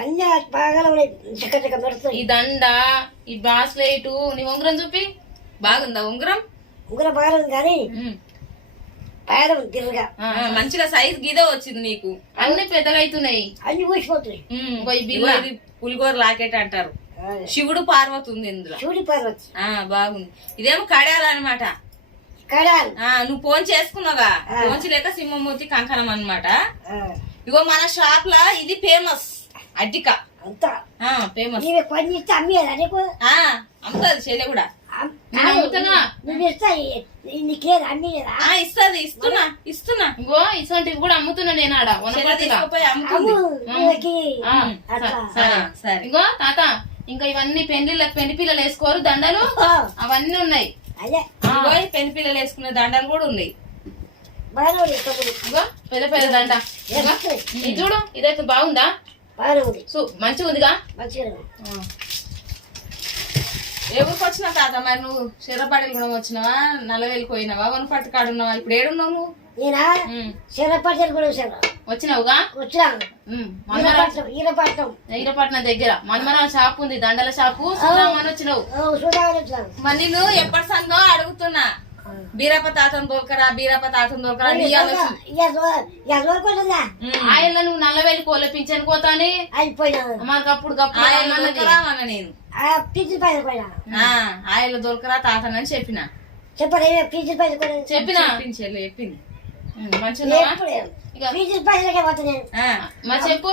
అన్ని బాగా ఉన్నాయి. చక్క చక్క ఈ దండ ఈ బ్రాస్లెట్ నీ ఉంగరం చూపి. బాగుందా ఉంగరం? ముగ్గుర బాగా ఉంది కానీ తిరగా. మంచిగా సైజ్ గీదే వచ్చింది నీకు. అన్ని పెద్దగా అవుతున్నాయి అన్ని ఊసిపోతున్నాయి పులిగోర లాకెట్ అంటారు. శివుడు పార్వతి ఉంది ఇందులో. చూడి పార్వతి. ఆ బాగుంది. ఇదేమో కడాలన్నమాట. కడాలి. ఆ నువ్వు ఫోన్ చేసుకున్నావుగా. ఆ. ఫోన్ లేక సింహమూర్తి కంకణం అన్నమాట. ఆ, ఇగో మన షాప్ లా ఇది ఫేమస్ అడ్డిక అంతా. ఆ ఫేమస్ నీవే కొన్ని ఇస్తే అమ్మేదా నీకు? ఆ అమ్ముతుంది చెల్లె కూడా. నీకేది అమ్మేదా? ఇస్తది ఇస్తున్నా ఇస్తున్నా. ఇగో ఇసొంటివి కూడా అమ్ముతున్నా నేను ఆడ అమ్ముతుంది. ఇగో తాత ఇంకా ఇవన్నీ పెళ్ళిళ్ళకి పెళ్ళి పిల్లలు వేసుకోరు దండలు? ఆ, అవన్నీ ఉన్నాయి. పెళ్ళి పిల్లలు వేసుకునే దండలు కూడా ఉన్నాయి. పెద్ద పెద్ద దండ. చూడు ఇదైతే బాగుందా? బాగానే ఉంది సు మంచిగా ఉందిగా మంచిగా ఉంది. ఏ ఊరికి వచ్చినావు తాత? మరి నువ్వు శిరపాడలు కూడా వచ్చినావా? నల్లవేలికి పోయినావా? వనపర్తి కాడ ఉన్నావా? ఇప్పుడు ఏడున్నావు నువ్వు? నేనా? కూడా వచ్చాను. వచ్చినావుగా? వచ్చాను. ఈరపట్నం దగ్గర. మన్మరా షాప్ ఉంది దండల షాపు. చూద్దామని వచ్చినావు. మరి నేను ఎప్పటి సందో అడుగుతున్నా. బీరప్ప తాతను దొరకరా బీరప్ప తాతను దొరకరా నీ ఆలోచన ఎవరుకుంటుందా ఆయన నువ్వు నల్లవేలి కోళ్ళ పింఛన్ కోతాని మనకు అప్పుడు ఆయన అన్నది. దొరకరా అన్న నేను. ఆయన దొరకరా తాతనని చెప్పిన. చెప్పినా? చెప్పింది మంచిగా చెప్పు